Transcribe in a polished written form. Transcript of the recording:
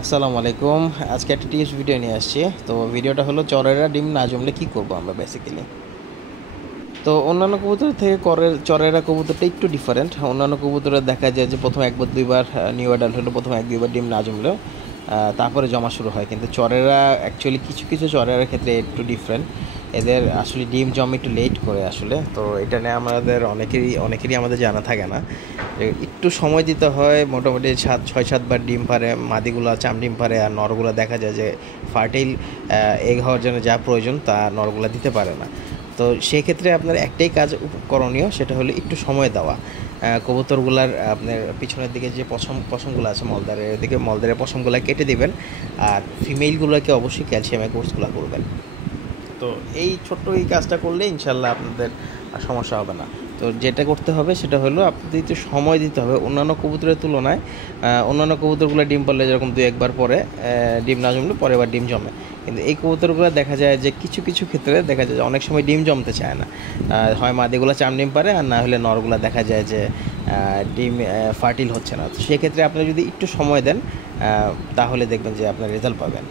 আসসালামু আলাইকুম। আজকে একটা টিপস ভিডিও নিয়ে আসছি। তো ভিডিওটা হলো চরেরা ডিম না জমলে কী করবো আমরা বেসিক্যালি। তো অন্যান্য কবুতর থেকে চরেরা কবুতরটা একটু ডিফারেন্ট। অন্যান্য কবুতরে দেখা যায় যে প্রথম একবার দুইবার নিউ অ্যাডাল্ট হলো প্রথম এক দুইবার ডিম না জমলেও তারপরে জমা শুরু হয়, কিন্তু চরেরা অ্যাকচুয়ালি কিছু কিছু চরেরার ক্ষেত্রে একটু ডিফারেন্ট। এদের আসলে ডিম জমে একটু লেট করে আসলে। তো এটা নিয়ে আমাদের অনেকেরই আমাদের জানা থাকে না। একটু সময় দিতে হয়, মোটামুটি 6-7 বার ডিম পারে মাদিগুলো, ডিম পারে, আর নরগুলো দেখা যায় যে ফার্টাইল এগ হওয়ার জন্য যা প্রয়োজন তা নরগুলো দিতে পারে না। তো সেক্ষেত্রে আপনার একটাই কাজ করণীয়, সেটা হলো একটু সময় দেওয়া। কবুতরগুলার আপনার পিছনের দিকে যে পশমগুলো আছে, মলদারের পশমগুলো কেটে দিবেন, আর ফিমেলগুলোকে অবশ্যই ক্যালসিয়ামের কোর্সগুলো করবেন। তো এই কাজটা করলে ইনশাল্লাহ আপনাদের সমস্যা হবে না। তো যেটা করতে হবে সেটা হলো আপনাদের একটু সময় দিতে হবে অন্যান্য কবুতরের তুলনায়। অন্যান্য কবুতরগুলো ডিম পারলে যেরকম 2-1 বার পরে ডিম না জমলে পরের বার ডিম জমে, কিন্তু এই কবুতরগুলো দেখা যায় যে কিছু কিছু ক্ষেত্রে দেখা যায় যে অনেক সময় ডিম জমতে চায় না। হয় মাদিগুলো ডিম পারে, আর না হলে নরগুলো দেখা যায় যে ডিম ফার্টিল হচ্ছে না। তো সেক্ষেত্রে আপনি যদি একটু সময় দেন তাহলে দেখবেন যে আপনার রেজাল্ট পাবেন।